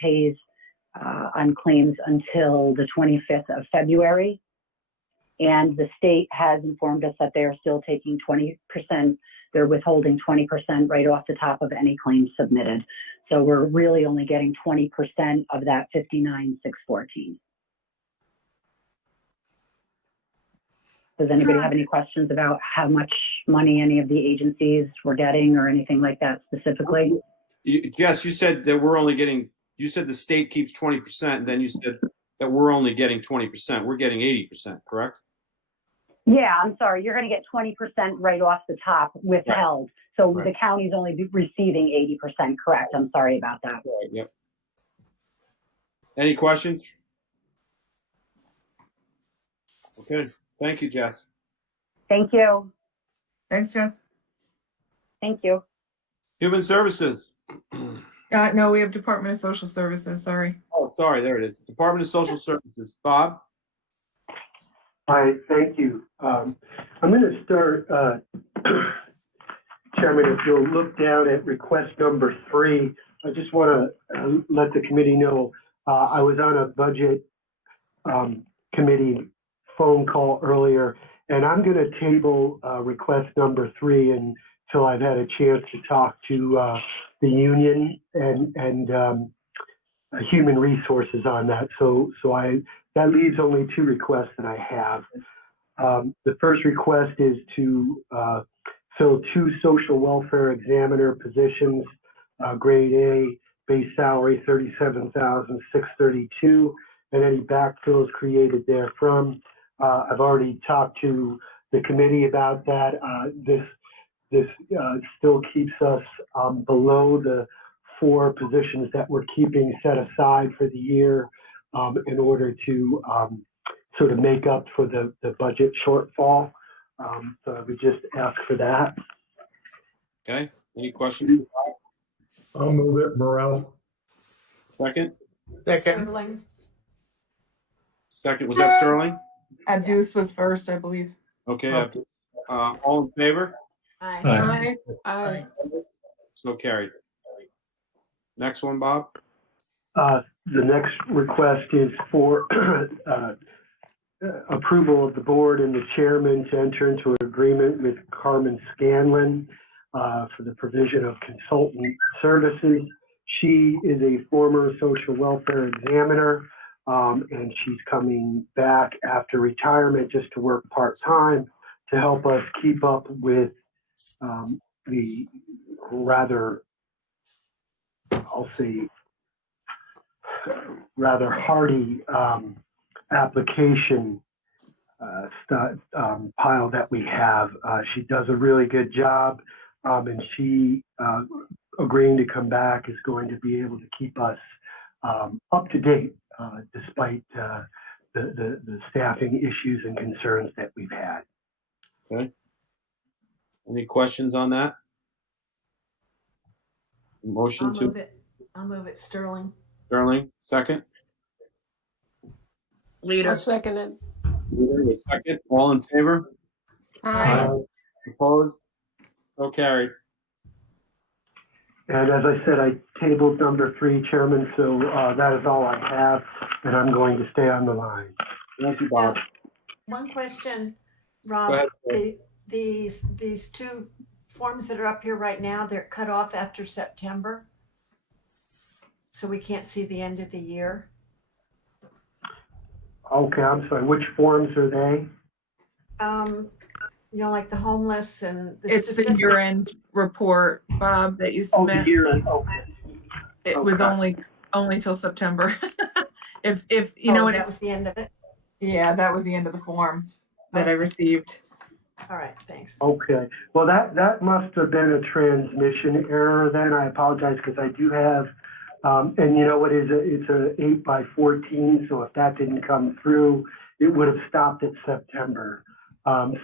pays on claims until the 25th of February. And the state has informed us that they are still taking 20%. They're withholding 20% right off the top of any claim submitted. So we're really only getting 20% of that $59,614. Does anybody have any questions about how much money any of the agencies were getting or anything like that specifically? Jess, you said that we're only getting, you said the state keeps 20%, and then you said that we're only getting 20%. We're getting 80%, correct? Yeah, I'm sorry. You're going to get 20% right off the top withheld. Right. So the county's only receiving 80%, correct? I'm sorry about that. Right, yep. Any questions? Okay. Thank you, Jess. Thank you. Thanks, Jess. Thank you. Human Services. No, we have Department of Social Services. Sorry. Oh, sorry. There it is. Department of Social Services. Bob? Hi, thank you. I'm going to start, Chairman, if you'll look down at request number 3, I just want to let the committee know I was on a budget committee phone call earlier, and I'm going to table request number 3 until I've had a chance to talk to the union and human resources on that. So that leaves only 2 requests that I have. The first request is to fill 2 social welfare examiner positions, grade A, base salary $37,632, and any backfills created therefrom. I've already talked to the committee about that. This still keeps us below the 4 positions that we're keeping set aside for the year in order to sort of make up for the budget shortfall. So I would just ask for that. Okay. Any questions? I'll move it. Morel. Second? Second. Second. Was that Sterling? Abdus was first, I believe. Okay. All in favor? Aye. Aye. So carried. Next one, Bob. The next request is for approval of the board and the chairman to enter into an agreement with Carmen Scanlon for the provision of consultant services. She is a former social welfare examiner, and she's coming back after retirement just to work part-time to help us keep up with the rather, I'll say, rather hardy application pile that we have. She does a really good job, and she agreeing to come back is going to be able to keep us up to date despite the staffing issues and concerns that we've had. Okay. Any questions on that? Motion to. I'll move it, Sterling. Sterling, second. Leader. Seconded. Leader with second. All in favor? Aye. Opposed? So carried. And as I said, I tabled number 3, Chairman, so that is all I have, and I'm going to stay on the line. Thank you, Bob. One question, Go Rob. ahead. These 2 forms that are up here right now, they're cut off after September. So we can't see the end of the year. Okay, I'm sorry. Which forms are they? Like the homeless and It's the year-end report, Bob, that you Oh, the submit. year-end. Okay. It was Okay. only till September. if you know what? That was the end of it. Yeah, that was the end of the form that I received. All right, thanks. Okay. Well, that must have been a transmission error then. I apologize because I do have, and you know what is it's a 8x14. So if that didn't come through, it would have stopped at September.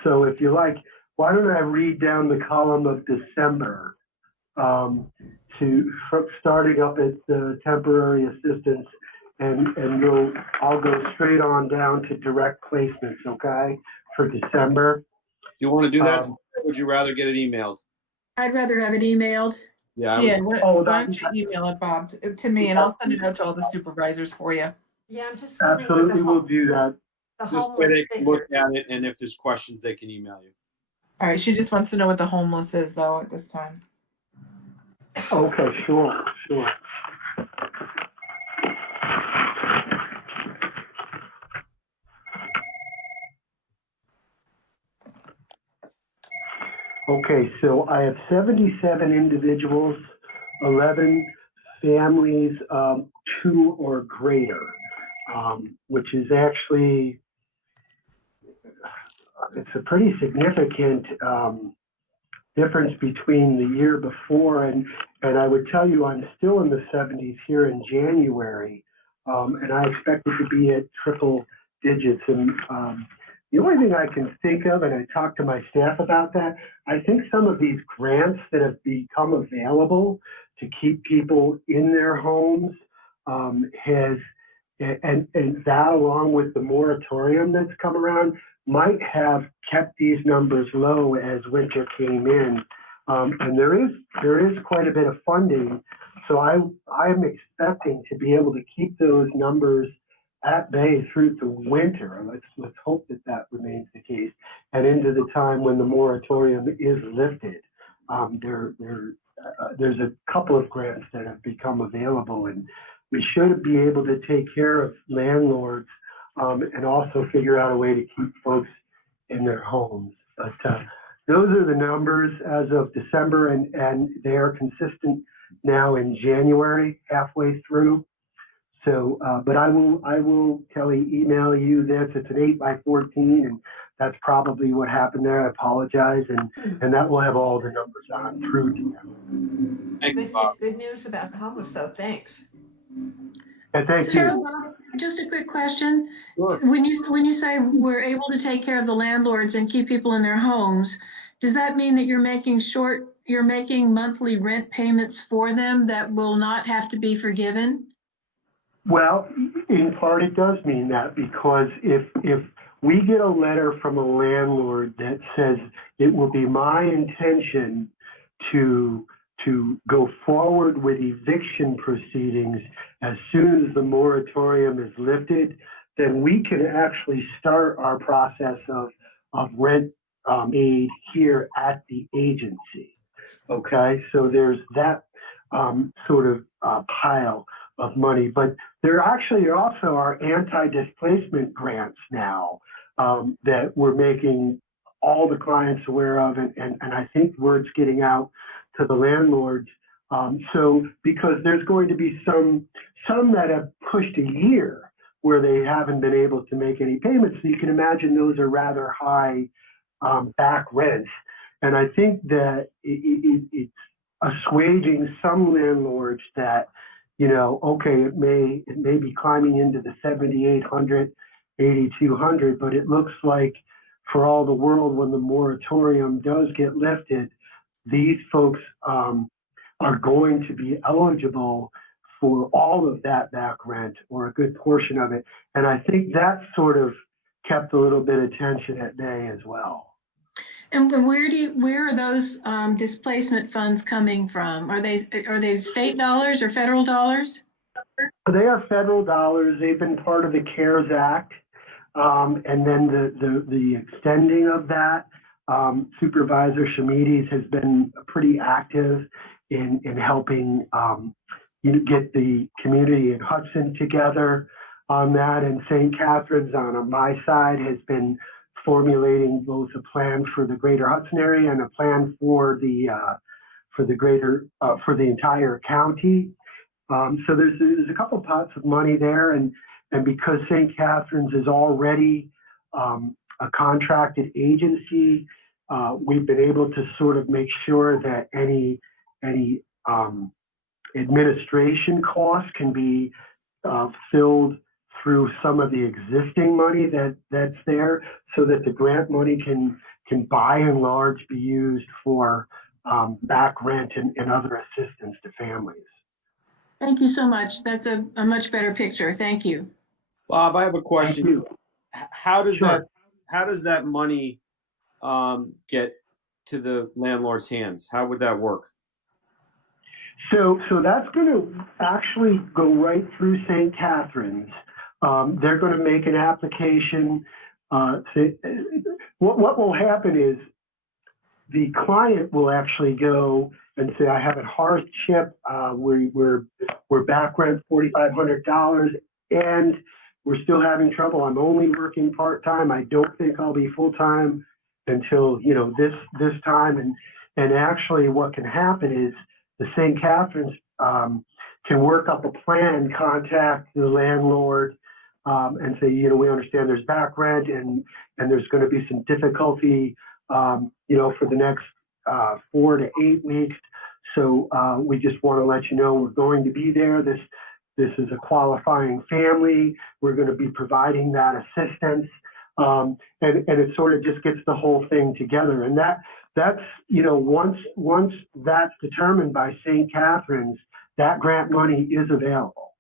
So if you like, why don't I read down the column of December from starting up at the temporary assistance, and I'll go straight on down to direct placements. Okay, for December. Do you want to do that? Or would you rather get it emailed? I'd rather have it emailed. Yeah, Yeah, Oh, why don't you email it, Bob, to me, and I'll send it out to all the supervisors for you. Yeah, I'm just wondering with absolutely will do that. the this way homeless they can look figure. at it, and if there's questions, they can email you. All right, she just wants to know what the homeless is though at this time. Okay, sure. Okay, so I have 77 individuals, 11 families, 2 or greater, which is actually, it's a pretty significant difference between the year before, and I would tell you I'm still in the 70s here in January, and I expect it to be at triple digits. And the only thing I can think of, and I talked to my staff about that, I think some of these grants that have become available to keep people in their homes has, and that along with the moratorium that's come around, might have kept these numbers low as winter came in. And there is quite a bit of funding. So I'm expecting to be able to keep those numbers at bay through the winter. Let's hope that remains the case. And into the time when the moratorium is lifted, there's a couple of grants that have become available, and we should be able to take care of landlords and also figure out a way to keep folks in their homes. But those are the numbers as of December, and they are consistent now in January, halfway through. So, but I will, Kelly, email you this. It's an 8x14, and that's probably what happened there. I apologize, and that will have all the numbers on through to them. Thank you, Bob. Good news about the homeless though, thanks. And thank So, you. Bob, just a quick question. Sure. When you say we're able to take care of the landlords and keep people in their homes, does that mean that you're making monthly rent payments for them that will not have to be forgiven? Well, in part it does mean that, because if we get a letter from a landlord that says it will be my intention to go forward with eviction proceedings as soon as the moratorium is lifted, then we can actually start our process of rent aid here at the agency. Okay, so there's that sort of pile of money, but there actually also are anti-displacement grants now that we're making all the clients aware of, and I think word's getting out to the landlords. So because there's going to be some that have pushed a year where they haven't been able to make any payments. So you can imagine those are rather high back rents. And I think that it's assuaging some landlords that, you know, okay, it may be climbing into the 7,800, 8,200, but it looks like for all the world, when the moratorium does get lifted, these folks are going to be eligible for all of that back rent or a good portion of it. And I think that sort of kept a little bit of tension at bay as well. And where are those displacement funds coming from? Are they state dollars or federal dollars? They are federal dollars. They've been part of the CARES Act, and then the extending of that. Supervisor Shamides has been pretty active in helping get the community in Hudson together on that, and St. Catharines on my side has been formulating both a plan for the greater Hudson area and a plan for the entire county. So there's a couple pots of money there, and because St. Catharines is already a contracted agency, we've been able to sort of make sure that any administration costs can be filled through some of the existing money that's there, so that the grant money can by and large be used for back rent and other assistance to families. Thank you so much. That's a much better picture. Thank you. Bob, I have a Thank question. you. How does Sure. that money get to the landlord's hands? How would that work? So that's going to actually go right through St. Catherine's. They're going to make an application. What will happen is the client will actually go and say, I have a hardship. We're back rent $4,500, and we're still having trouble. I'm only working part-time. I don't think I'll be full-time until, this time. And actually what can happen is the St. Catherine's can work up a plan, contact the landlord, and say, we understand there's back rent and there's going to be some difficulty, for the next 4 to 8 weeks. So we just want to let you know we're going to be there. This is a qualifying family. We're going to be providing that assistance. And it sort of just gets the whole thing together. And that's, once that's determined by St. Catherine's, that grant money is available.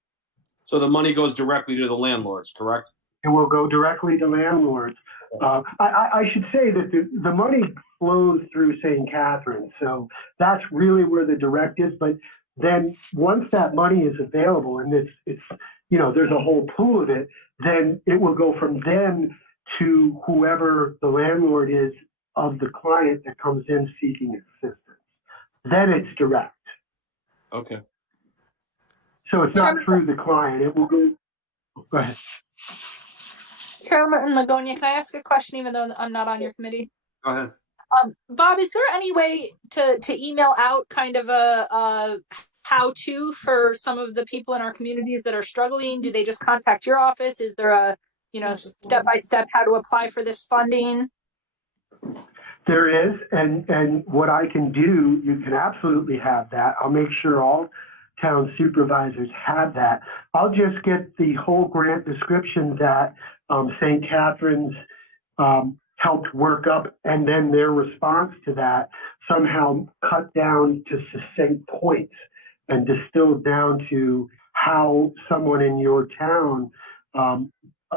So the money goes directly to the landlords, correct? It will go directly to landlords. I should say that the money flows through St. Catherine's. So that's really where the direct is. But then once that money is available and it's there's a whole pool of it, then it will go from them to whoever the landlord is of the client that comes in seeking assistance. Then it's direct. Okay. So it's not through the client. It will go ahead. Chairman Lagonia, can I ask a question even though I'm not on your committee? Go ahead. Bob, is there any way to email out kind of a how-to for some of the people in our communities that are struggling? Do they just contact your office? Is there a, step-by-step how to apply for this funding? There is, and what I can do, you can absolutely have that. I'll make sure all town supervisors have that. I'll just get the whole grant description that St. Catherine's helped work up, and then their response to that somehow cut down to succinct points and distilled down to how someone in your town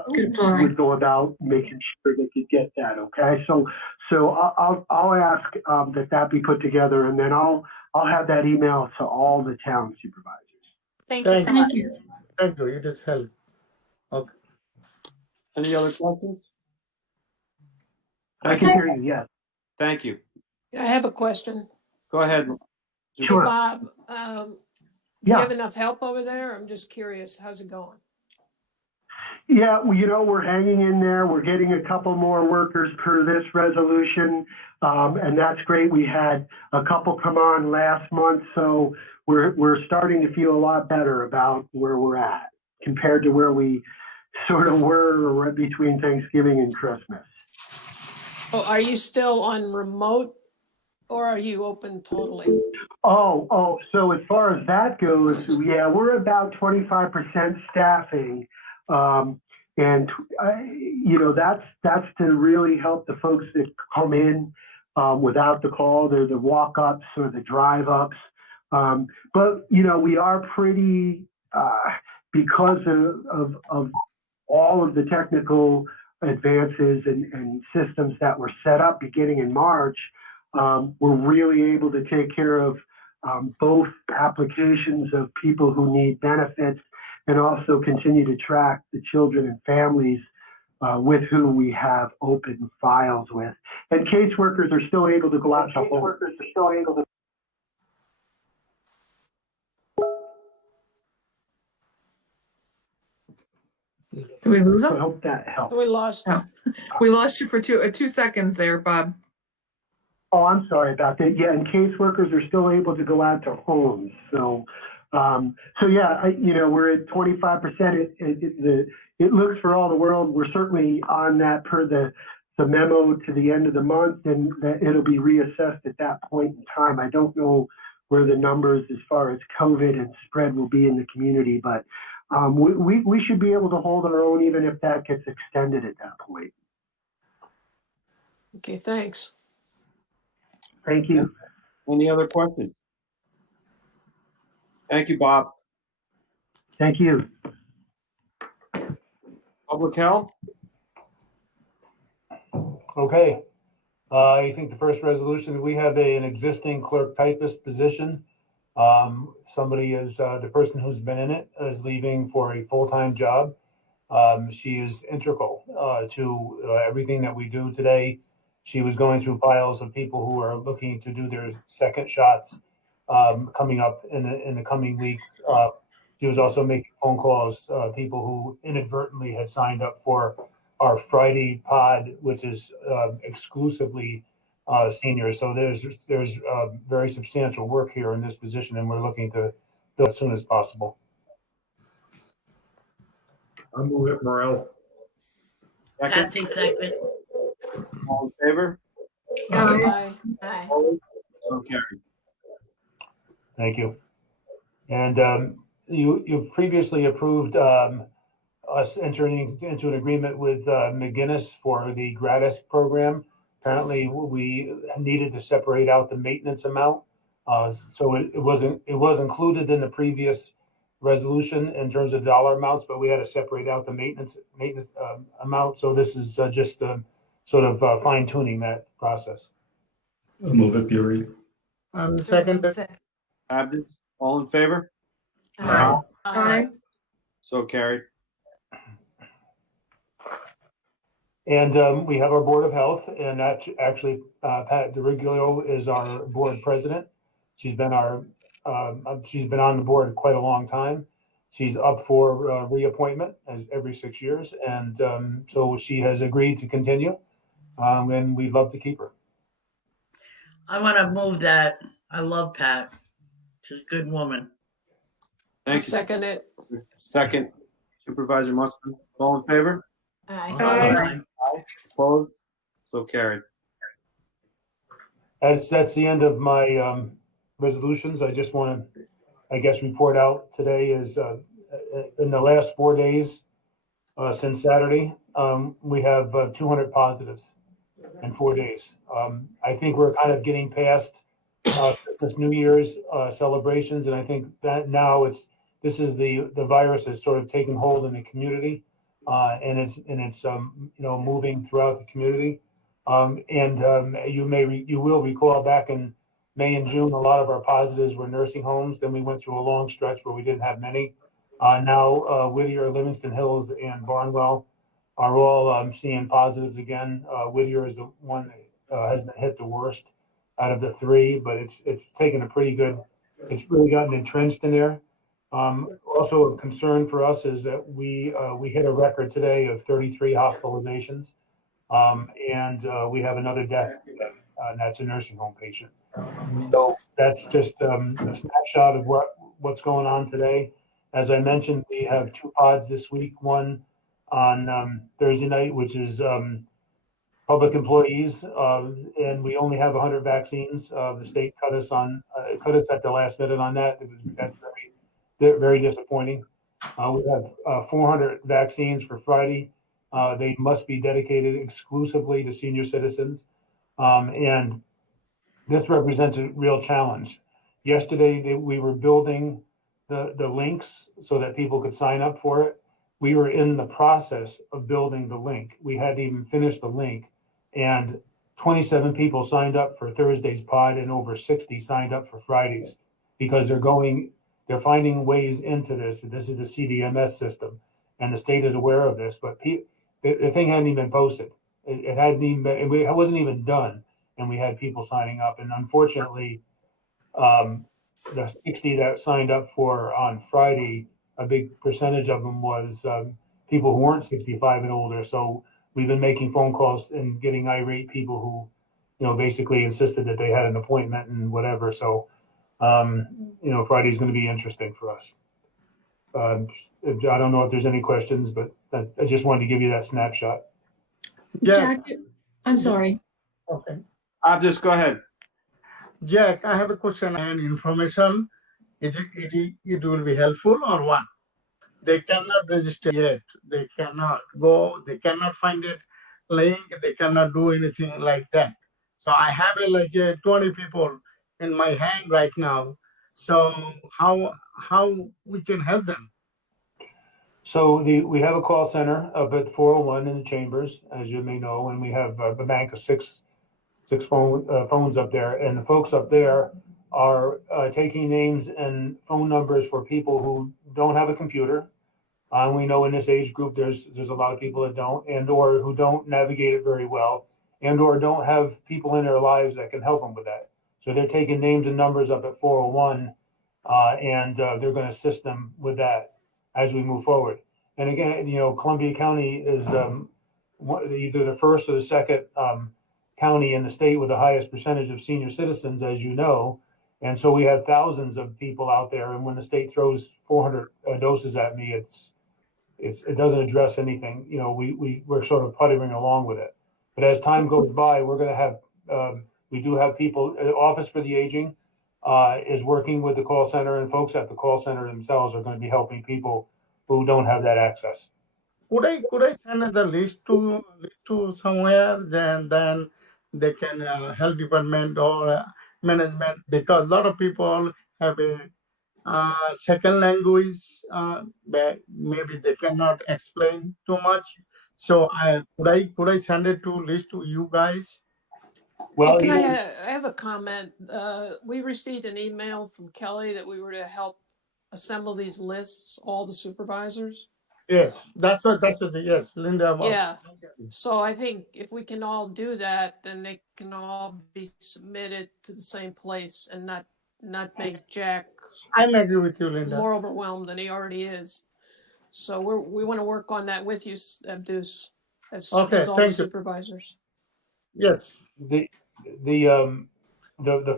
would go about making sure they could get that. Okay, so I'll ask that be put together, and then I'll have that email to all the town supervisors. Thank you so much. Thank you. You just helped. Okay. Any other questions? I can hear you. Yes. Thank you. I have a question. Go ahead. Sure. Bob, do you Yeah. have enough help over there? I'm just curious. How's it going? Yeah, well, we're hanging in there. We're getting a couple more workers per this resolution, and that's great. We had a couple come on last month, so we're starting to feel a lot better about where we're at compared to where we sort of were right between Thanksgiving and Christmas. Oh, are you still on remote or are you open totally? Oh, so as far as that goes, yeah, we're about 25% staffing. And that's to really help the folks that come in without the call. They're the walk-ups or the drive-ups. But we are pretty, because of all of the technical advances and systems that were set up beginning in March, we're really able to take care of both applications of people who need benefits and also continue to track the children and families with whom we have open files with. And caseworkers are still able to go out to home. Did we lose So I him? hope that helps. We lost. Oh. We lost you for 2 seconds there, Bob. Oh, I'm sorry about that. Yeah, and caseworkers are still able to go out to homes. So yeah, we're at 25%. It looks for all the world. We're certainly on that per the memo to the end of the month, and that it'll be reassessed at that point in time. I don't know where the numbers as far as COVID and spread will be in the community, but we should be able to hold our own even if that gets extended at that point. Okay, thanks. Thank you. Any other questions? Thank you, Bob. Thank you. Public health? Okay. I think the first resolution, we have an existing clerk typist position. Somebody is, the person who's been in it is leaving for a full-time job. She is integral to everything that we do today. She was going through piles of people who are looking to do their second shots coming up in the coming weeks. She was also making phone calls, people who inadvertently had signed up for our Friday pod, which is exclusively seniors. So there's very substantial work here in this position, and we're looking to fill as soon as possible. I'll move it, Morel. Second, Patsy, second. all in favor? Aye. Aye. Opposed? So carried. Thank you. And you've previously approved us entering into an agreement with McGinnis for the gratis program. Apparently, we needed to separate out the maintenance amount. So it was included in the previous resolution in terms of dollar amounts, but we had to separate out the maintenance amount. So this is just sort of fine tuning that process. I'll move it, Bury. Second. Abdus, all in favor? Aye. Aye. So carried. And we have our Board of Health, and that actually Pat DiRiglio is our board president. She's been on the board quite a long time. She's up for reappointment as every 6 years, and so she has agreed to continue, and we'd love to keep her. I want to move that. I love Pat. She's a good woman. I'll Thank you. second it. Second, Supervisor Mustin, all in favor? Aye. Aye. Opposed? So carried. That's the end of my resolutions. I just want to, I guess, report out today is in the last 4 days since Saturday, we have 200 positives in 4 days. I think we're kind of getting past this New Year's celebrations, and I think that now this is the virus is sort of taking hold in the community, and it's moving throughout the community. You will recall back in May and June, a lot of our positives were nursing homes. Then we went through a long stretch where we didn't have many. Now Whittier, Livingston Hills, and Barnwell are all seeing positives again. Whittier is the one that has been hit the worst out of the three, but it's taken a pretty good. It's really gotten entrenched in there. Also, a concern for us is that we hit a record today of 33 hospitalizations, and we have another death, and that's a nursing home patient. So that's just a snapshot of what's going on today. As I mentioned, we have 2 pods this week. One on Thursday night, which is public employees, and we only have 100 vaccines. The state cut us at the last minute on that. That's very disappointing. We have 400 vaccines for Friday. They must be dedicated exclusively to senior citizens, and this represents a real challenge. Yesterday, we were building the links so that people could sign up for it. We were in the process of building the link. We hadn't even finished the link, and 27 people signed up for Thursday's pod, and over 60 signed up for Fridays because they're finding ways into this. This is the CDMS system, and the state is aware of this, but the thing hadn't even been posted. It hadn't even been, it wasn't even done, and we had people signing up. And unfortunately, the 60 that signed up for on Friday, a big percentage of them was people who weren't 65 and older. So we've been making phone calls and getting irate people who, basically insisted that they had an appointment and whatever. So, Friday's going to be interesting for us. I don't know if there's any questions, but I just wanted to give you that snapshot. Jack. I'm sorry. Okay. Abdus, go ahead. Jack, I have a question and information. It will be helpful or what? They cannot register yet. They cannot go. They cannot find it link. They cannot do anything like that. So I have 20 people in my hand right now. So how we can help them? So we have a call center up at 401 in the chambers, as you may know, and we have a bank of six phones up there, and the folks up there are taking names and phone numbers for people who don't have a computer. We know in this age group, there's a lot of people that don't, and or who don't navigate it very well, and or don't have people in their lives that can help them with that. So they're taking names and numbers up at 401, and they're going to assist them with that as we move forward. And again, you know, Columbia County is either the first or the second county in the state with the highest percentage of senior citizens, as you know. And so we have thousands of people out there. And when the state throws 400 doses at me, it doesn't address anything. You know, we're sort of puttering along with it. But as time goes by, we're going to have, we do have people, Office for the Aging is working with the call center, and folks at the call center themselves are going to be helping people who don't have that access. Could I send the list to somewhere, then they can health department or management, because a lot of people have a second language that maybe they cannot explain too much. So could I send it to list to you guys? Well, Can you I know, I have a comment. We received an email from Kelly that we were to help assemble these lists, all the supervisors. Yes, that's what yes, Linda. Yeah. So I think if we can all do that, then they can all be submitted to the same place and not make Jack I'm agree with you, Linda. more overwhelmed than he already is. So we want to work on that with you, Abdus, as Okay, all the thank you. supervisors. Yes. The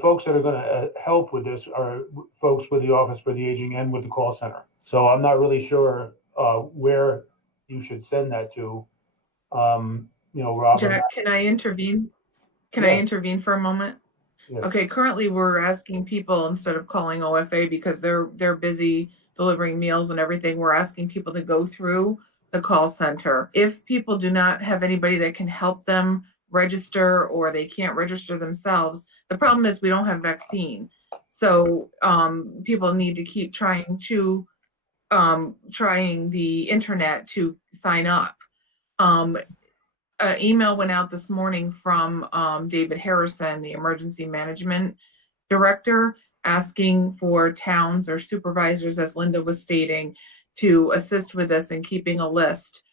folks that are going to help with this are folks with the Office for the Aging and with the call center. So I'm not really sure where you should send that to. You know, Rob. Jack, can I intervene? Can I intervene for a moment? Yes. Okay, currently we're asking people, instead of calling OFA because they're busy delivering meals and everything, we're asking people to go through the call center. If people do not have anybody that can help them register, or they can't register themselves, the problem is we don't have vaccine. So people need to keep trying the internet to sign up. An email went out this morning from David Harrison, the emergency management director, asking for towns or supervisors, as Linda was stating, to assist with this and keeping a list.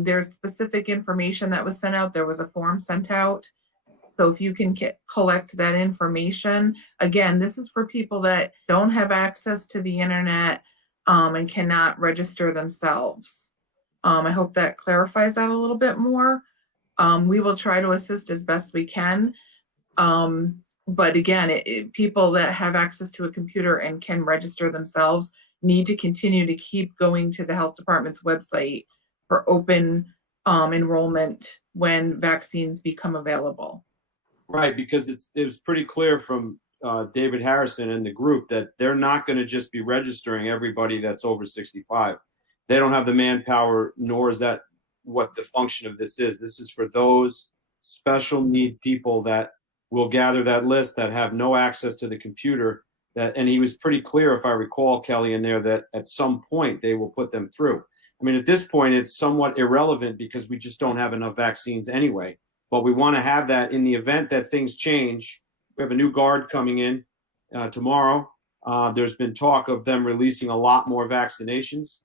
There's specific information that was sent out. There was a form sent out. So if you can collect that information, again, this is for people that don't have access to the internet and cannot register themselves. I hope that clarifies that a little bit more. We will try to assist as best we can. But again, people that have access to a computer and can register themselves need to continue to keep going to the health department's website for open enrollment when vaccines become available. Right, because it was pretty clear from David Harrison and the group that they're not going to just be registering everybody that's over 65. They don't have the manpower, nor is that what the function of this is. This is for those special need people that will gather that list that have no access to the computer. And he was pretty clear, if I recall, Kelly, in there, that at some point they will put them through. I mean, at this point, it's somewhat irrelevant because we just don't have enough vaccines anyway. But we want to have that in the event that things change. We have a new guard coming in tomorrow. There's been talk of them releasing a lot more vaccinations.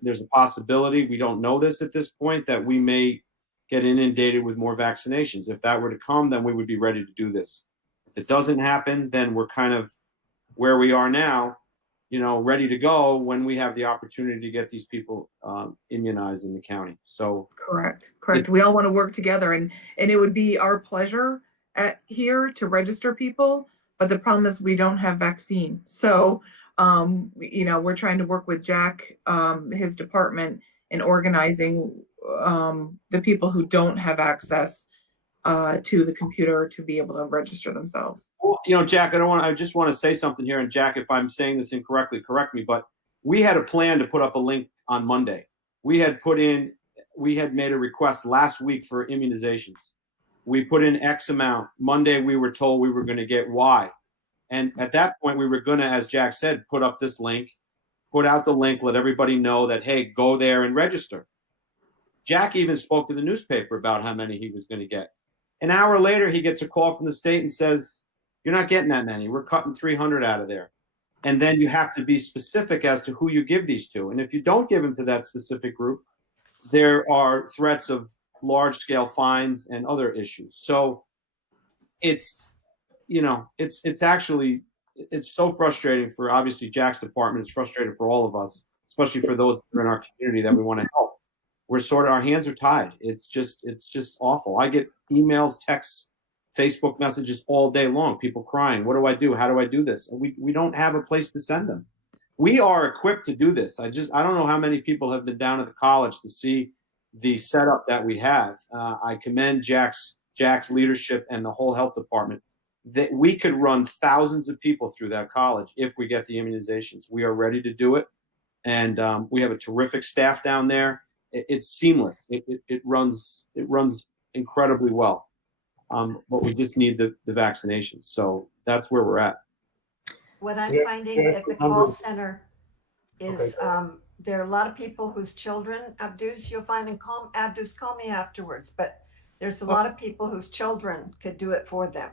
There's a possibility, we don't know this at this point, that we may get inundated with more vaccinations. If that were to come, then we would be ready to do this. If it doesn't happen, then we're kind of where we are now, you know, ready to go when we have the opportunity to get these people immunized in the county. So Correct. We all want to work together, and it would be our pleasure here to register people, but the problem is we don't have vaccine. So, you know, we're trying to work with Jack, his department, in organizing the people who don't have access to the computer to be able to register themselves. Well, you know, Jack, I just want to say something here. And Jack, if I'm saying this incorrectly, correct me, but we had a plan to put up a link on Monday. We had made a request last week for immunizations. We put in X amount. Monday, we were told we were going to get Y. And at that point, we were going to, as Jack said, put up this link, put out the link, let everybody know that, hey, go there and register. Jack even spoke to the newspaper about how many he was going to get. An hour later, he gets a call from the state and says, You're not getting that many. We're cutting 300 out of there. And then you have to be specific as to who you give these to. And if you don't give them to that specific group, there are threats of large-scale fines and other issues. So it's, you know, it's actually, it's so frustrating for obviously Jack's department. It's frustrating for all of us, especially for those that are in our community that we want to help. We're sort of, our hands are tied. It's just awful. I get emails, texts, Facebook messages all day long, people crying. What do I do? How do I do this? And we don't have a place to send them. We are equipped to do this. I don't know how many people have been down at the college to see the setup that we have. I commend Jack's leadership and the whole health department. That we could run thousands of people through that college if we get the immunizations. We are ready to do it. And we have a terrific staff down there. It's seamless. It runs incredibly well. But we just need the vaccinations. So that's where we're at. What I'm Yeah, finding yeah, at the number- call center is, Okay. there are a lot of people whose children, Abdus, you'll find in Abdus, call me afterwards, but there's a lot of people whose children could do it for them.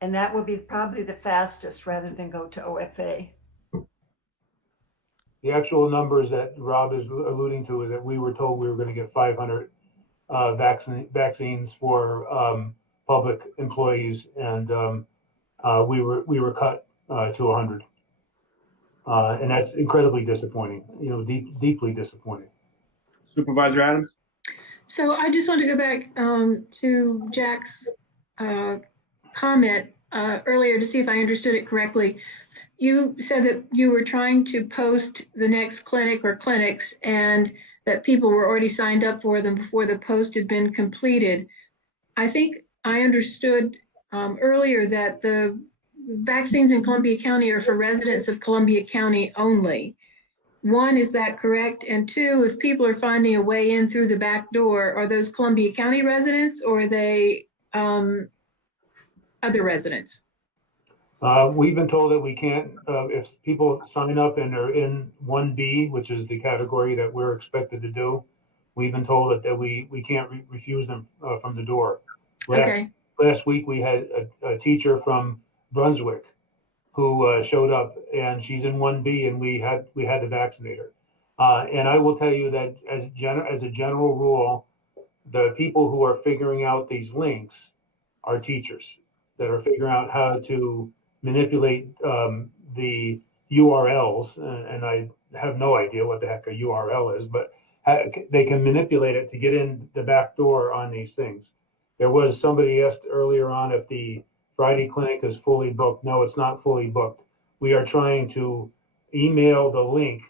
And that would be probably the fastest rather than go to OFA. The actual numbers that Rob is alluding to is that we were told we were going to get 500 vaccines for public employees, and we were cut to 100, and that's incredibly disappointing. You know, deeply disappointing. Supervisor Adams? So I just want to go back to Jack's comment earlier to see if I understood it correctly. You said that you were trying to post the next clinic or clinics and that people were already signed up for them before the post had been completed. I think I understood earlier that the vaccines in Columbia County are for residents of Columbia County only. One, is that correct? And two, if people are finding a way in through the back door, are those Columbia County residents or are they other residents? We've been told that we can't, if people sign up and are in 1B, which is the category that we're expected to do, we've been told that we can't refuse them from the door. Okay. Last week, we had a teacher from Brunswick who showed up, and she's in 1B, and we had to vaccinate her. And I will tell you that as a general rule, the people who are figuring out these links are teachers that are figuring out how to manipulate the URLs, and I have no idea what the heck a URL is, but they can manipulate it to get in the back door on these things. There was somebody asked earlier on if the Friday clinic is fully booked. No, it's not fully booked. We are trying to email the link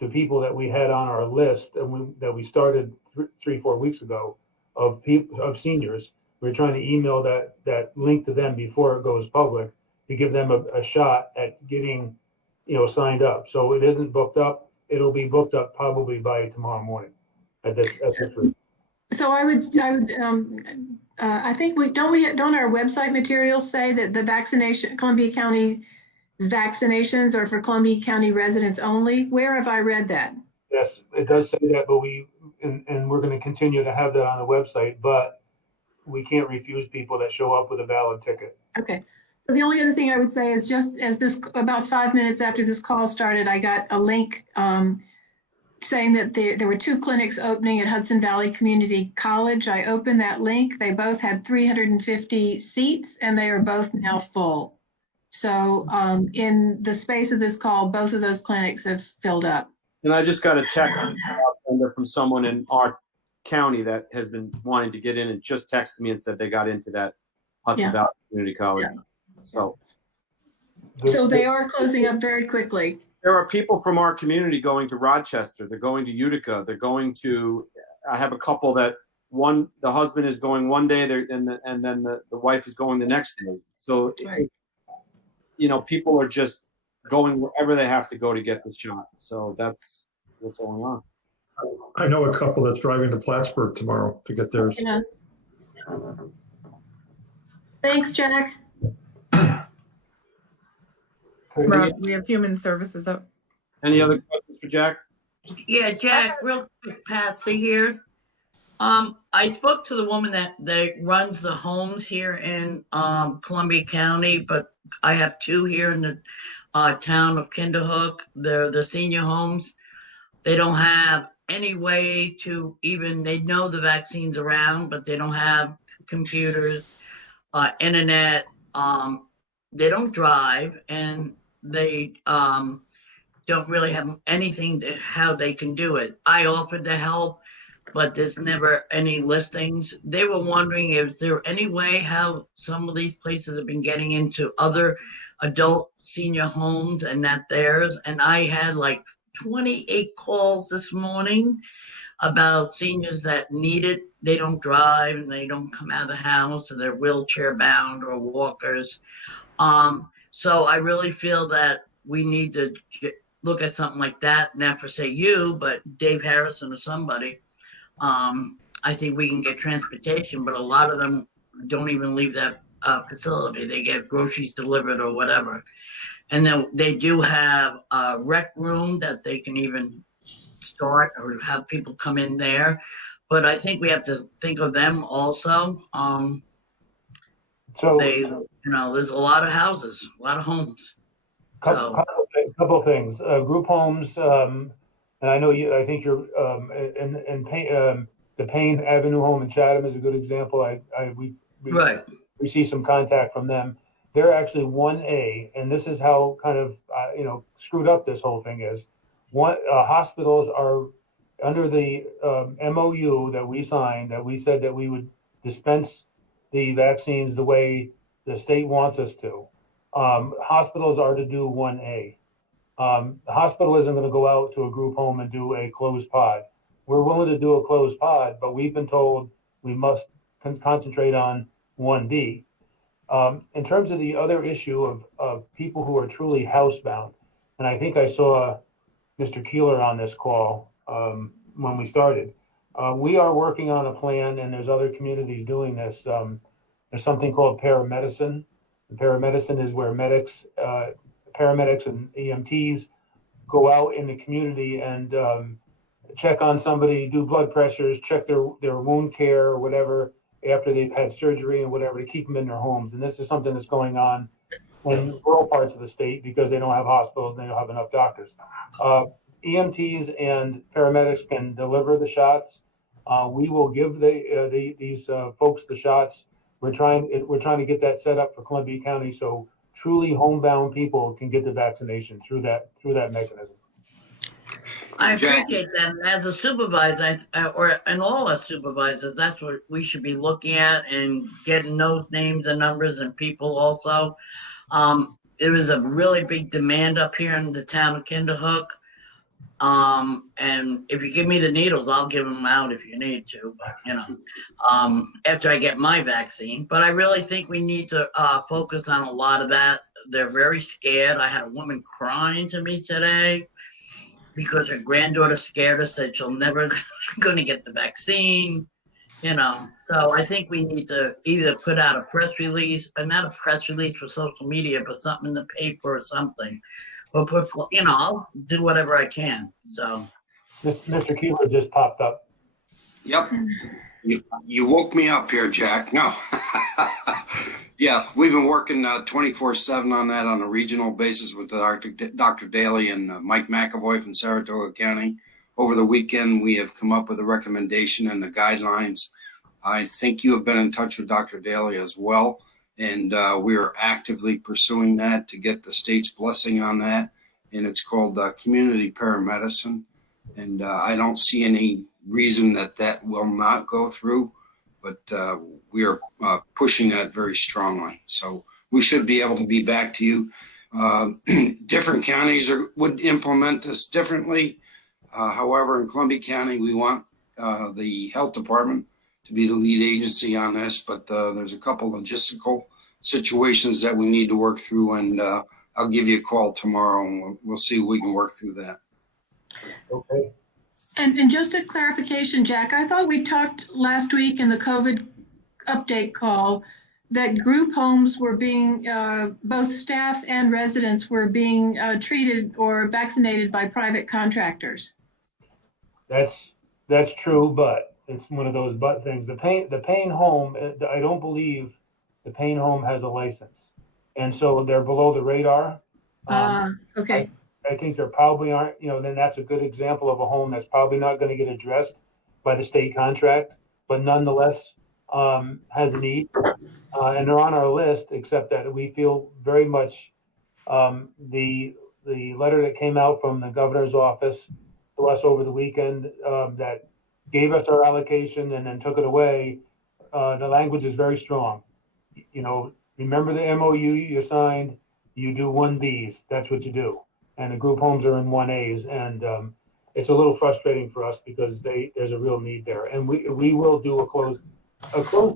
to people that we had on our list and that we started 3-4 weeks ago of seniors. We're trying to email that link to them before it goes public to give them a shot at getting, signed up. So it isn't booked up. It'll be booked up probably by tomorrow morning at this rate. So I think don't our website materials say that the Columbia County vaccinations are for Columbia County residents only? Where have I read that? Yes, it does say that, but we're going to continue to have that on the website, but we can't refuse people that show up with a valid ticket. Okay. So the only other thing I would say is just as about 5 minutes after this call started, I got a link saying that there were 2 clinics opening at Hudson Valley Community College. I opened that link. They both had 350 seats and they are both now full. So in the space of this call, both of those clinics have filled up. And I just got a text from someone in our county that has been wanting to get in and just texted me and said they got into that Hudson Valley Community College. Yeah. So they are closing up very quickly. There are people from our community going to Rochester. They're going to Utica. They're going to, I have a couple that the husband is going one day and then the wife is going the next day. So, right. People are just going wherever they have to go to get this shot. So that's what's going on. I know a couple that's driving to Plattsburgh tomorrow to get theirs. Yeah. Thanks, Jack. Rob, we have human services up. Any other questions for Jack? Yeah, Jack, real quick, Patsy here. I spoke to the woman that runs the homes here in Columbia County, but I have two here in the town of Kinderhook. They're the senior homes. They don't have any way to even, they know the vaccine's around, but they don't have computers, internet. They don't drive, and they don't really have anything to how they can do it. I offered to help, but there's never any listings. They were wondering if there any way how some of these places have been getting into other adult senior homes and not theirs. And I had like 28 calls this morning about seniors that need it. They don't drive and they don't come out of the house, and they're wheelchair bound or walkers. So I really feel that we need to look at something like that, not for say you, but Dave Harrison or somebody. I think we can get transportation, but a lot of them don't even leave that facility. They get groceries delivered or whatever. And then they do have a rec room that they can even start or have people come in there. But I think we have to think of them also. So They, there's a lot of houses, a lot of homes. couple of things. Group homes, and I know you. I think you're the Payne Avenue home in Chatham is a good example. We see some contact from them. They're actually 1A, and this is how kind of screwed up this whole thing is. Hospitals are under the MOU that we signed, that we said that we would dispense the vaccines the way the state wants us to. Hospitals are to do 1A. The hospital isn't going to go out to a group home and do a closed pod. We're willing to do a closed pod, but we've been told we must concentrate on 1B. In terms of the other issue of people who are truly housebound, and I think I saw Mr. Keeler on this call when we started. We are working on a plan, and there's other communities doing this. There's something called paramedicine. And paramedicine is where paramedics and EMTs go out in the community and check on somebody, do blood pressures, check their wound care or whatever after they've had surgery and whatever, to keep them in their homes. And this is something that's going on in rural parts of the state because they don't have hospitals and they don't have enough doctors. EMTs and paramedics can deliver the shots. We will give these folks the shots. We're trying to get that set up for Columbia County so truly homebound people can get the vaccination through that mechanism. I appreciate that. As a supervisor, and all our supervisors, that's what we should be looking at and getting those names and numbers and people also. There is a really big demand up here in the town of Kinderhook. And if you give me the needles, I'll give them out if you need to, but after I get my vaccine. But I really think we need to focus on a lot of that. They're very scared. I had a woman crying to me today because her granddaughter scared her, said she'll never going to get the vaccine, So I think we need to either put out a press release, or not a press release for social media, but something in the paper or something. Or put, I'll do whatever I can. So, Mr. Keeler just popped up. Yep, you woke me up here, Jack. No, yeah, we've been working 24/7 on that on a regional basis with Dr. Daly and Mike McAvoy from Saratoga County. Over the weekend, we have come up with a recommendation and the guidelines. I think you have been in touch with Dr. Daly as well. And we are actively pursuing that to get the state's blessing on that. And it's called community paramedicine. And I don't see any reason that will not go through, but we are pushing that very strongly. So we should be able to be back to you. Different counties would implement this differently. However, in Columbia County, we want the health department to be the lead agency on this, but there's a couple logistical situations that we need to work through, and I'll give you a call tomorrow, and we'll see if we can work through that. Okay. And just a clarification, Jack, I thought we talked last week in the COVID update call that group homes were being, both staff and residents were being treated or vaccinated by private contractors. That's true, but it's one of those but things. The Payne home, I don't believe the Payne home has a license. And so they're below the radar. Okay. I think there probably aren't, then that's a good example of a home that's probably not going to get addressed by the state contract, but nonetheless has a need. And they're on our list, except that we feel very much the letter that came out from the governor's office to us over the weekend that gave us our allocation and then took it away. The language is very strong. Remember the MOU you signed, you do 1Bs, that's what you do. And the group homes are in 1As. And it's a little frustrating for us because there's a real need there. And we will do a closed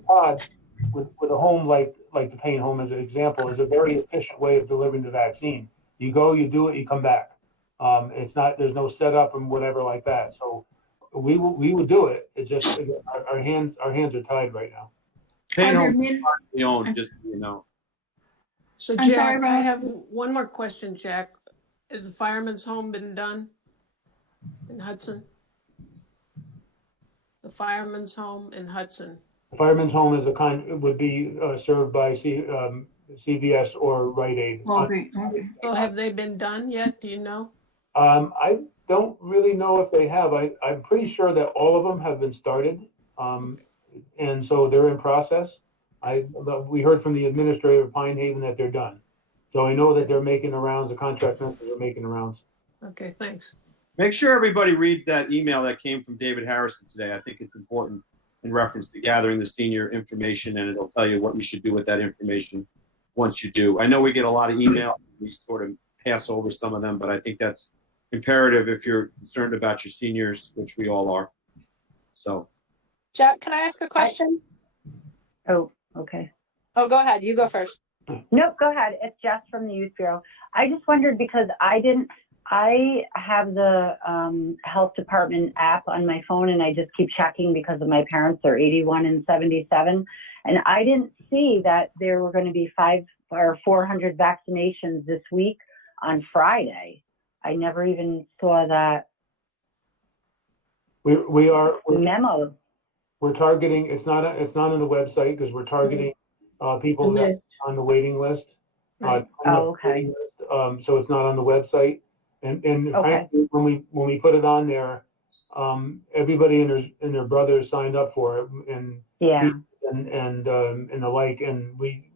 pod with a home like the Payne home as an example is a very efficient way of delivering the vaccine. You go, you do it, you come back. There's no setup and whatever like that. So we will do it. It's just our hands are tied right now. Payne home we own, just so you know. So I'm Jack, sorry, I Rob. have one more question, Jack. Has the fireman's home been done in Hudson? The fireman's home in Hudson. The fireman's home is would be served by CVS or Rite Aid. Okay. So have they been done yet? Do you know? I don't really know if they have. I'm pretty sure that all of them have been started, and so they're in process. We heard from the administrator of Pine Haven that they're done. So I know that they're making the rounds. The contract members are making the rounds. Okay, thanks. Make sure everybody reads that email that came from David Harrison today. I think it's important in reference to gathering the senior information, and it'll tell you what you should do with that information once you do. I know we get a lot of email. We sort of pass over some of them, but I think that's imperative if you're concerned about your seniors, which we all are. So, Jack, can I ask a question? Oh, okay. Oh, go ahead. You go first. Nope, go ahead. It's Jess from the Youth Bureau. I just wondered because I have the health department app on my phone and I just keep checking because of my parents. They're 81 and 77. And I didn't see that there were going to be 500 or 400 vaccinations this week on Friday. I never even saw that memo. We're targeting. It's not on the website because we're targeting people that are on the waiting list. Right. Okay. So it's not on the website. And Okay. frankly, when we put it on there, everybody and their brothers signed up for it, and Yeah. and the like, and we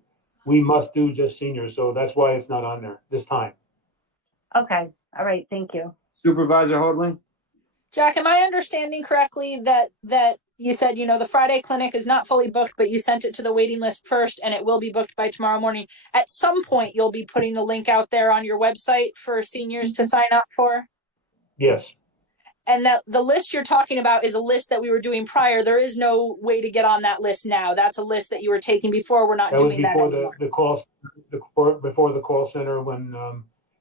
must do just seniors, so that's why it's not on there this time. Okay. All right. Thank you. Supervisor Hoagland? Jack, am I understanding correctly that you said, the Friday clinic is not fully booked, but you sent it to the waiting list first and it will be booked by tomorrow morning. At some point, you'll be putting the link out there on your website for seniors to sign up for? Yes. And that the list you're talking about is a list that we were doing prior. There is no way to get on that list now. That's a list that you were taking before. We're not That was doing that before anymore. before the call center when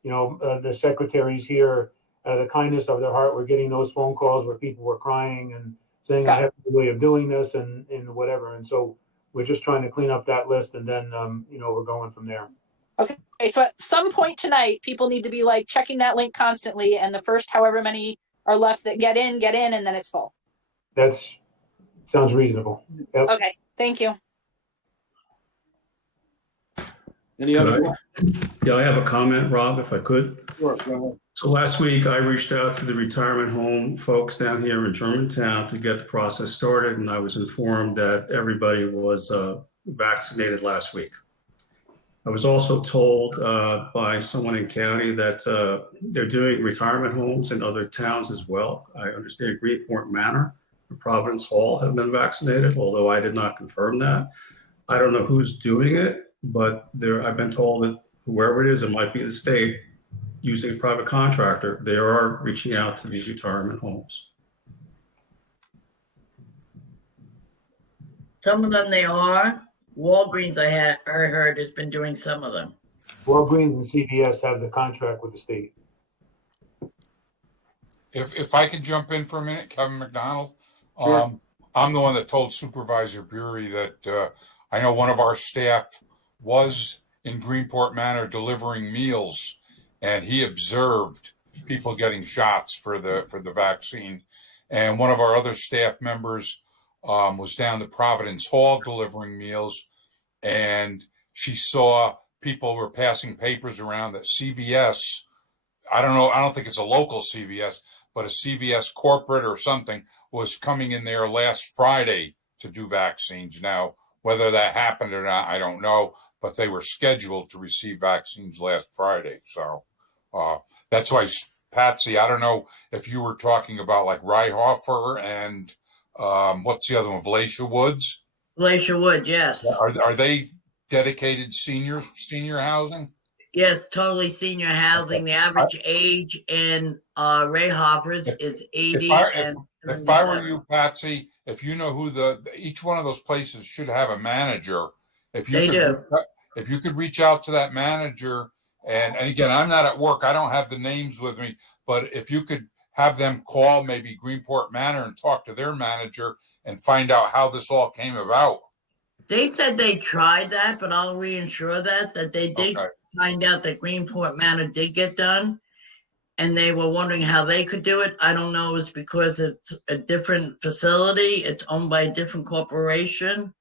the secretaries here, the kindness of their heart, were getting those phone calls where people were crying and saying, I have a way of doing this and whatever. And so we're just trying to clean up that list, and then we're going from there. Okay, so at some point tonight, people need to be checking that link constantly, and the first however many are left that get in, and then it's full. Sounds reasonable. Yep. Okay, thank you. Any other? Yeah, I have a comment, Rob, if I could. Sure, go ahead. So last week I reached out to the retirement home folks down here in Germantown to get the process started, and I was informed that everybody was vaccinated last week. I was also told by someone in county that they're doing retirement homes in other towns as well. I understand Greenport Manor and Providence Hall have been vaccinated, although I did not confirm that. I don't know who's doing it, but I've been told that whoever it is, it might be the state, using a private contractor, they are reaching out to these retirement homes. Some of them they are. Walgreens, I heard, has been doing some of them. Walgreens and CVS have the contract with the state. If I could jump in for a minute, Kevin McDonald. Sure. I'm the one that told Supervisor Bury that I know one of our staff was in Greenport Manor delivering meals, and he observed people getting shots for the vaccine. And one of our other staff members was down to Providence Hall delivering meals, and she saw people were passing papers around that CVS, I don't know, I don't think it's a local CVS, but a CVS corporate or something was coming in there last Friday to do vaccines. Now, whether that happened or not, I don't know, but they were scheduled to receive vaccines last Friday. So that's why, Patsy, I don't know if you were talking about like Reihofer and what's the other one, Glacier Woods? Glacier Wood, yes. Are they dedicated senior housing? Yes, totally senior housing. The average age in Reihofer's is 80 and if I were you, Patsy, if you know who each one of those places should have a manager. If you could reach out to that manager, and again, I'm not at work, I don't have the names with me, but if you could have them call maybe Greenport Manor and talk to their manager and find out how this all came about. They said they tried that, but I'll reinsure that they did find out that Greenport Manor did get done, and they were wondering how they could do it. I don't know, it's because it's a different facility. It's owned by a different corporation.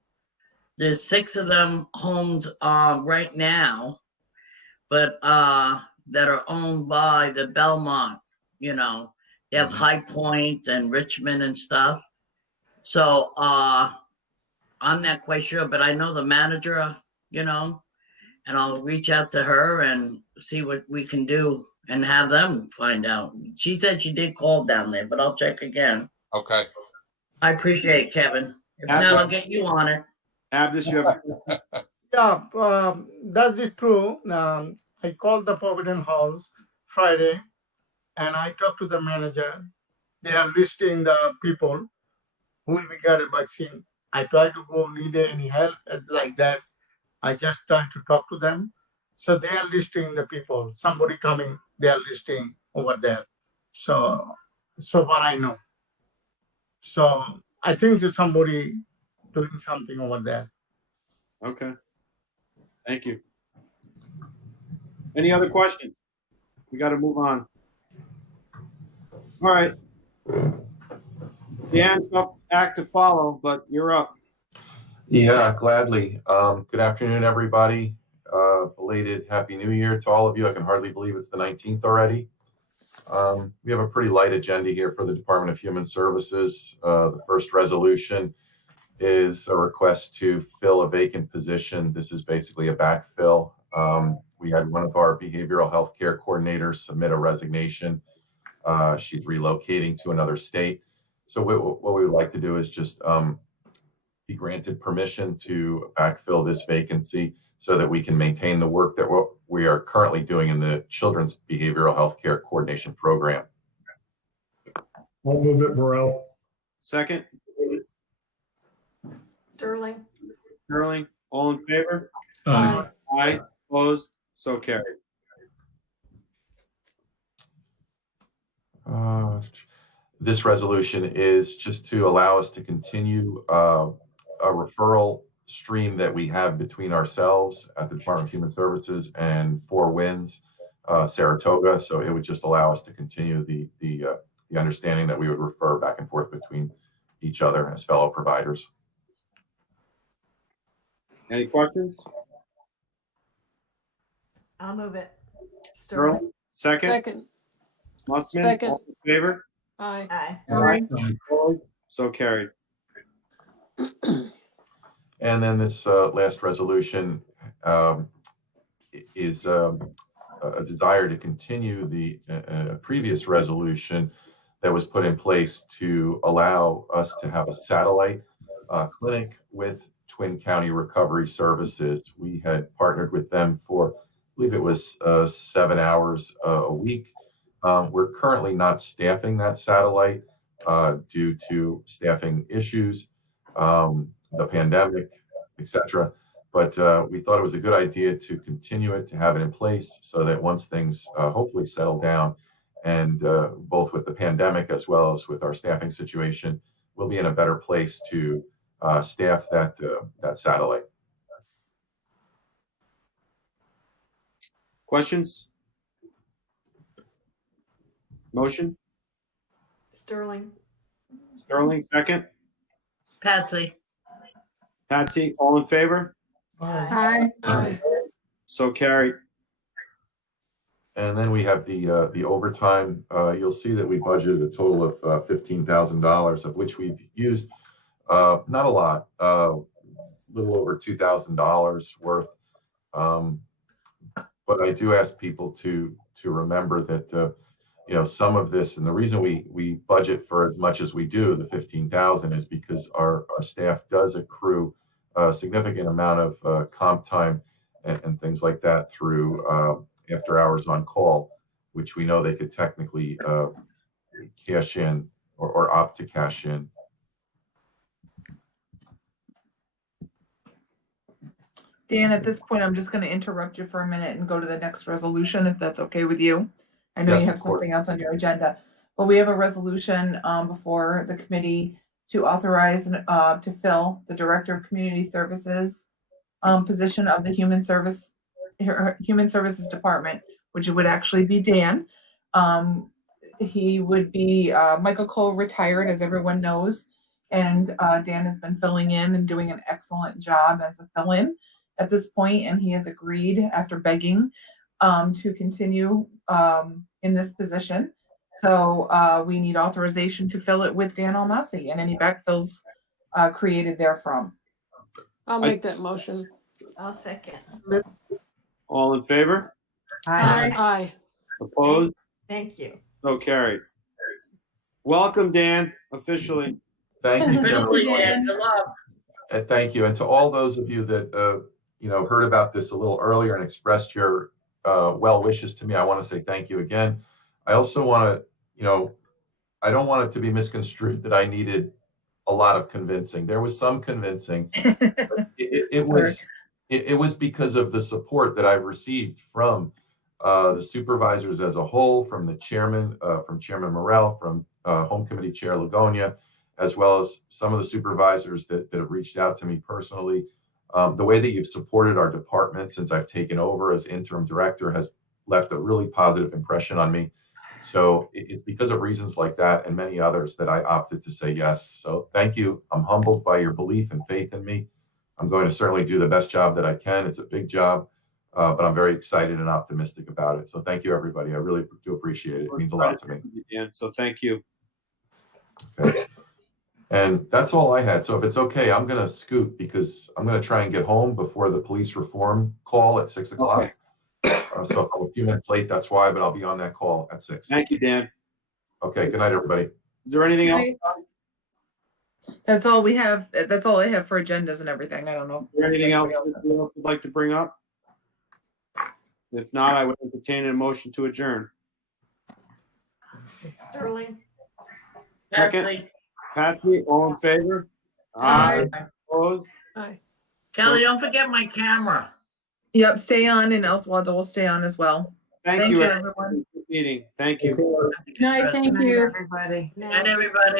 There's 6 of them homes right now, but that are owned by the Belmont, you know. They have High Point and Richmond and stuff. So I'm not quite sure, but I know the manager, you know, and I'll reach out to her and see what we can do and have them find out. She said she did call down there, but I'll check again. Okay. I appreciate it, Kevin. If not, I'll get you on it. Abdus, you have. Yeah, that is true. I called the Providence House Friday, and I talked to the manager. They are listing the people who will get a vaccine. I try to go need any help like that. I just try to talk to them. So they are listing the people. Somebody coming, they are listing over there. So far I know. So I think there's somebody doing something over there. Okay. Thank you. Any other questions? We got to move on. All right. Dan, tough act to follow, but you're up. Yeah, gladly. Good afternoon, everybody. Belated Happy New Year to all of you. I can hardly believe it's the 19th already. We have a pretty light agenda here for the Department of Human Services. The first resolution is a request to fill a vacant position. This is basically a backfill. We had one of our behavioral health care coordinators submit a resignation. She's relocating to another state. So what we would like to do is just be granted permission to backfill this vacancy so that we can maintain the work that we are currently doing in the Children's Behavioral Health Care Coordination Program. I'll move it, Morel. Second. Sterling. Sterling, all in favor? Aye. Aye. Opposed? So carried. This resolution is just to allow us to continue a referral stream that we have between ourselves at the Department of Human Services and Four Winds, Saratoga. So it would just allow us to continue the understanding that we would refer back and forth between each other as fellow providers. Any questions? I'll move it. Sterling. Second. Second. Mussman, Second. all in favor? Aye. Aye. Aye. Opposed? So carried. And then this last resolution is a desire to continue the previous resolution that was put in place to allow us to have a satellite clinic with Twin County Recovery Services. We had partnered with them for, I believe it was 7 hours a week. We're currently not staffing that satellite due to staffing issues, the pandemic, etc. But we thought it was a good idea to continue it, to have it in place so that once things hopefully settle down, and both with the pandemic as well as with our staffing situation, we'll be in a better place to staff that satellite. Questions? Motion? Sterling. Sterling, second. Patsy. Patsy, all in favor? Aye. Aye. So carried. And then we have the overtime. You'll see that we budgeted a total of $15,000, of which we've used not a lot, little over $2,000 worth. But I do ask people to remember that some of this, and the reason we budget for as much as we do, the 15,000, is because our staff does accrue a significant amount of comp time and things like that through after hours on call, which we know they could technically cash in or opt to cash in. Dan, at this point, I'm just going to interrupt you for a minute and go to the next resolution, if that's okay with you. I know Yes, you have of course. something else on your agenda, but we have a resolution before the committee to authorize to fill the Director of Community Services position of the Human Services Department, which would actually be Dan. He would be, Michael Cole retired, as everyone knows, and Dan has been filling in and doing an excellent job as a fill-in at this point, and he has agreed, after begging, to continue in this position. So we need authorization to fill it with Dan Almasi and any backfills created therefrom. I'll make that motion. I'll second. All in favor? Aye. Aye. Opposed? Thank you. So carried. Welcome, Dan, officially. Thank you, Officially, gentlemen. Dan, good luck. And thank you. And to all those of you that heard about this a little earlier and expressed your well wishes to me, I want to say thank you again. I also want to, I don't want it to be misconstrued that I needed a lot of convincing. There was some convincing. But it was because of the support that I've received from the supervisors as a whole, from the chairman, from Chairman Morrell, from Home Committee Chair Lagonia, as well as some of the supervisors that have reached out to me personally. The way that you've supported our department since I've taken over as interim director has left a really positive impression on me. So it's because of reasons like that and many others that I opted to say yes. So thank you. I'm humbled by your belief and faith in me. I'm going to certainly do the best job that I can. It's a big job, but I'm very excited and optimistic about it. So thank you, everybody. I really do appreciate it. It means a lot to me. Dan, so thank you. Okay. And that's all I had. So if it's okay, I'm going to scoot because I'm going to try and get home before the police reform call at 6 o'clock. Okay. So if I'm a few minutes late, that's why, but I'll be on that call at 6. Thank you, Dan. Okay. Good night, everybody. Is there anything else? That's all we have. That's all I have for agendas and everything. I don't know. Is there anything else you would like to bring up? If not, I would entertain a motion to adjourn. Sterling? Second. Patsy. Patsy, all in favor? Aye. Opposed? Aye. Kelly, don't forget my camera. Yep, stay on, and Oswaldo will stay on as well. Thank you, everyone. Good meeting. Thank you. Good night, thank you. Everybody. And everybody.